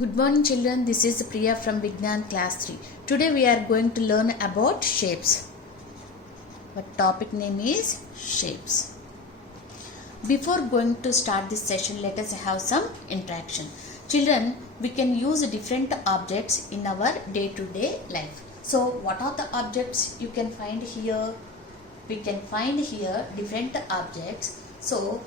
Good morning children, this is Priya from Vignan class 3. Today we are going to learn about shapes. The topic name is shapes. Before going to start this session, let us have some interaction. Children, we can use different objects in our day-to-day life. So what are the objects you can find here? We can find here different objects. So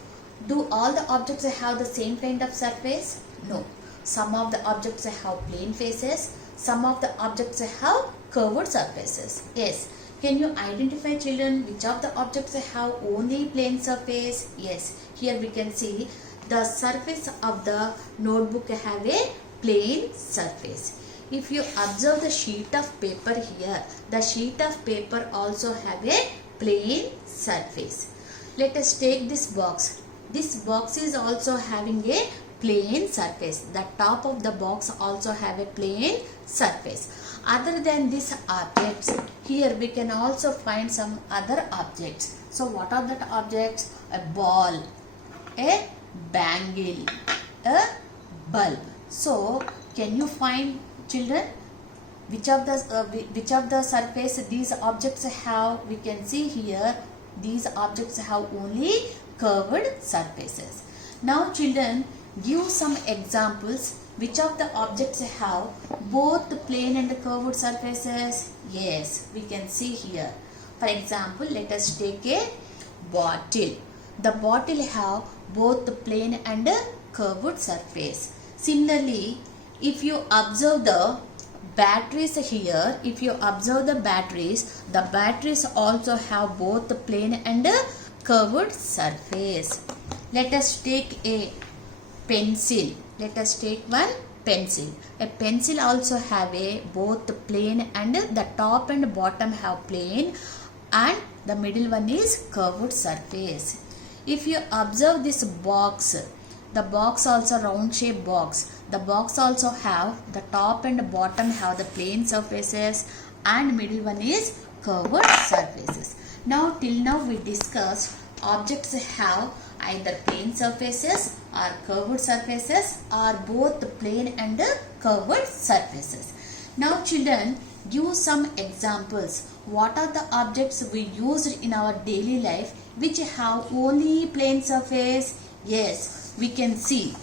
do all the objects have the same kind of surface? No. Some of the objects have plain faces, some of the objects have curved surfaces. Yes. Can you identify children which of the objects have only plain surface? Yes. Here we can see the surface of the notebook have a plain surface. If you observe the sheet of paper here, the sheet of paper also have a plain surface. Let us take this box. This box is also having a plain surface. The top of the box also have a plain surface. Other than these objects, here we can also find some other objects. So what are that objects? A ball, a bangle, a bulb. So can you find children which of the surface these objects have? We can see here these objects have only curved surfaces. Now children, give some examples which of the objects have both plain and curved surfaces. Yes, we can see here. For example, let us take a bottle. The bottle have both the plain and curved surface. Similarly, if you observe the batteries here, the batteries also have both the plain and curved surface. Let us take a pencil. Let us take one pencil. A pencil also have a both plain and the top and bottom have plain and the middle one is curved surface. If you observe this box, the box also round shape box. The box also have the top and bottom have the plain surfaces and middle one is curved surfaces. Now till now we discussed objects have either plain surfaces or curved surfaces or both plain and curved surfaces. Now children, give some examples. What are the objects we used in our daily life which have only plain surface? Yes, we can see.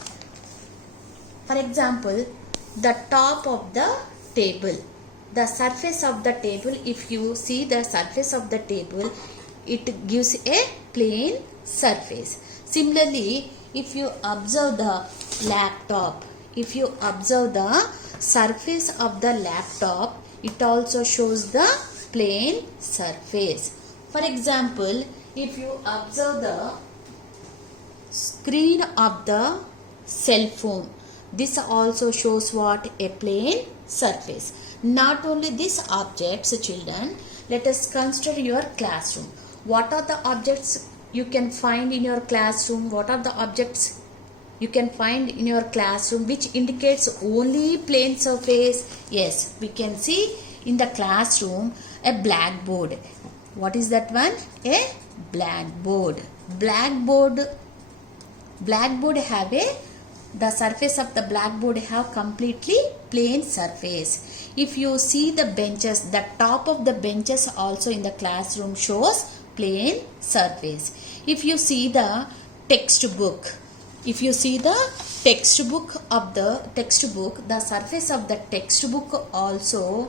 For example, the top of the table. The surface of the table, if you see the surface of the table, it gives a plain surface. Similarly, if you observe the laptop, if you observe the surface of the laptop, it also shows the plain surface. For example, if you observe the screen of the cell phone, this also shows what? A plain surface. Not only these objects, children, let us consider your classroom. What are the objects you can find in your classroom? What are the objects you can find in your classroom which indicates only plain surface? Yes, we can see in the classroom a blackboard. What is that one? A blackboard. Blackboard have the surface of the blackboard have completely plain surface. If you see the benches, the top of the benches also in the classroom shows plain surface. If you see the textbook, the surface of the textbook also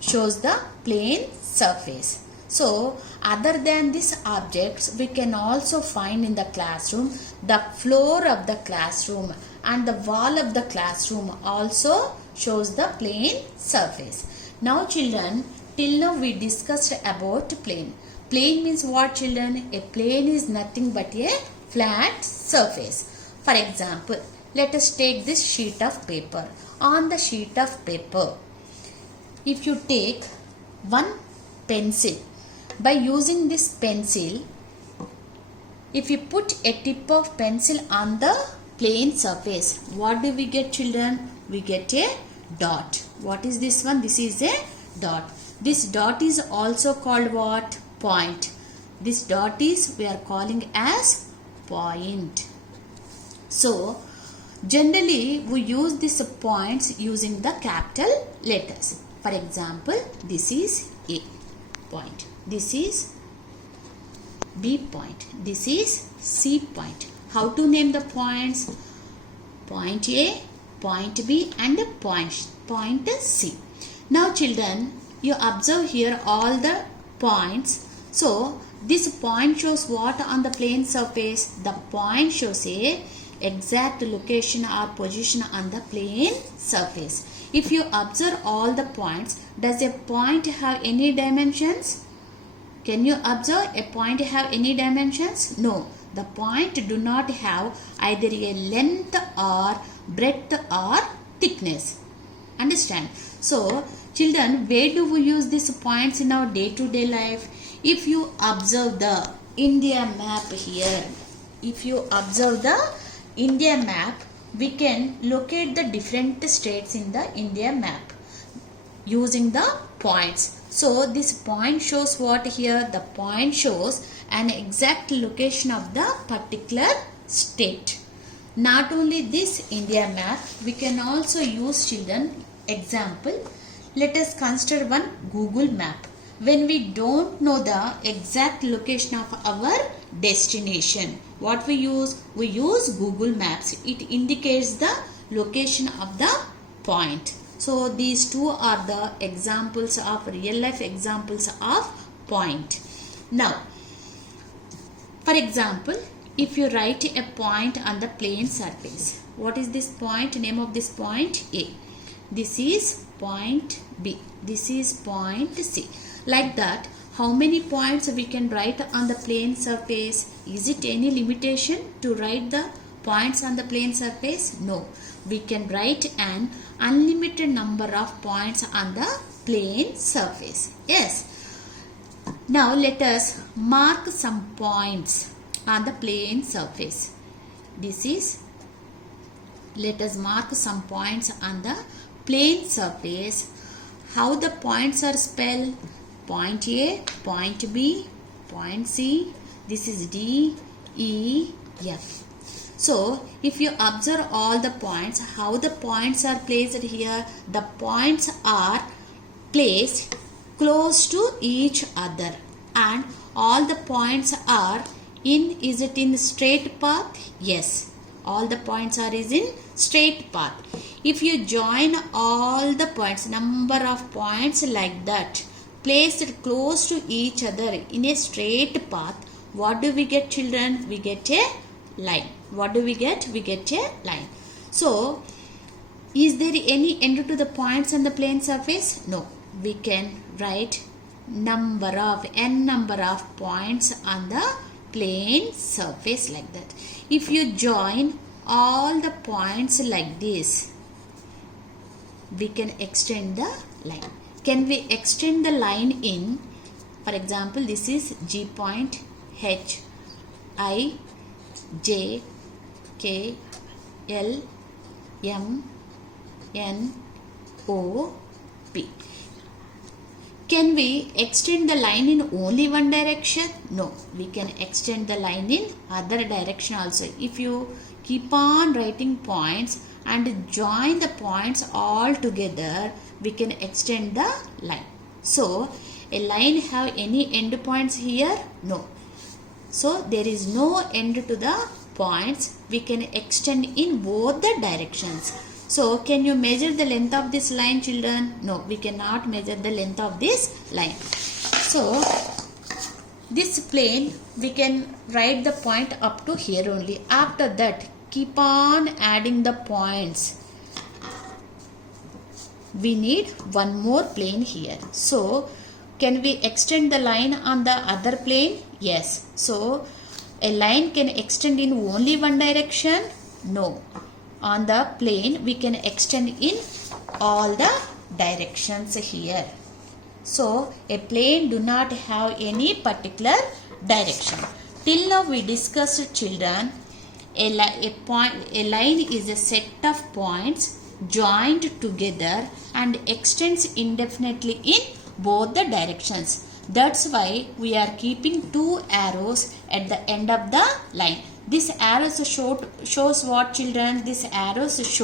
shows the plain surface. So other than these objects, we can also find in the classroom the floor of the classroom and the wall of the classroom also shows the plain surface. Now children, till now we discussed about plane. Plane means what children? A plane is nothing but a flat surface. For example, let us take this sheet of paper. On the sheet of paper, if you take one pencil, by using this pencil, if you put a tip of pencil on the plain surface, what do we get children? We get a dot. What is this one? This is a dot. This dot is also called what? Point. This dot is we are calling as point. So Generally, we use these points using the capital letters. For example, this is A point. This is B point. This is C point. How to name the points? Point A, point B and point C. Now children, you observe here all the points. So this point shows what on the plane surface? The point shows a exact location or position on the plane surface. If you observe all the points, does a point have any dimensions? Can you observe a point have any dimensions? No. The point do not have either a length or breadth or thickness. Understand? So, children, where do we use these points in our day-to-day life? If you observe the India map here, if you observe the India map, we can locate the different states in the India map using the points. So this point shows what here? The point shows an exact location of the particular state. Not only this India map, we can also use, children, example. Let us consider one Google map. When we don't know the exact location of our destination, what we use? We use Google Maps. It indicates the location of the point. So these two are the examples of real life examples of point. Now, for example, if you write a point on the plane surface, what is this point? Name of this point? A. This is point B. This is point C. Like that, how many points we can write on the plane surface? Is it any limitation to write the points on the plane surface? No. We can write an unlimited number of points on the plane surface. Yes. Now let us mark some points on the plane surface. This is, let us mark some points on the plane surface. How the points are spelled? Point A, point B, point C. This is D, E, F. So, if you observe all the points, how the points are placed here? The points are placed close to each other, and all the points are in, is it in straight path? Yes, all the points are is in straight path. If you join all the points, number of points like that, placed close to each other in a straight path, what do we get, children? We get a line. What do we get? We get a line. So, is there any end to the points on the plane surface? No. We can write n number of points on the plane surface like that. If you join all the points like this, we can extend the line. Can we extend the line in, for example, this is G point, H, I, J, K, L, M, N, O, P. Can we extend the line in only one direction? No, we can extend the line in other direction also. If you keep on writing points and join the points all together, we can extend the line. So, a line have any end points here? No. So, there is no end to the points. We can extend in both the directions. So, can you measure the length of this line, children? No, we cannot measure the length of this line. So, this plane, we can write the point up to here only. After that, keep on adding the points. We need one more plane here. So, can we extend the line on the other plane? Yes. So, a line can extend in only one direction? No. On the plane, we can extend in all the directions here. So, a plane do not have any particular direction. Till now, we discussed, children, a line is a set of points joined together and extends indefinitely in both the directions. That's why we are keeping two arrows at the end of the line. This arrows shows what, children? This arrows show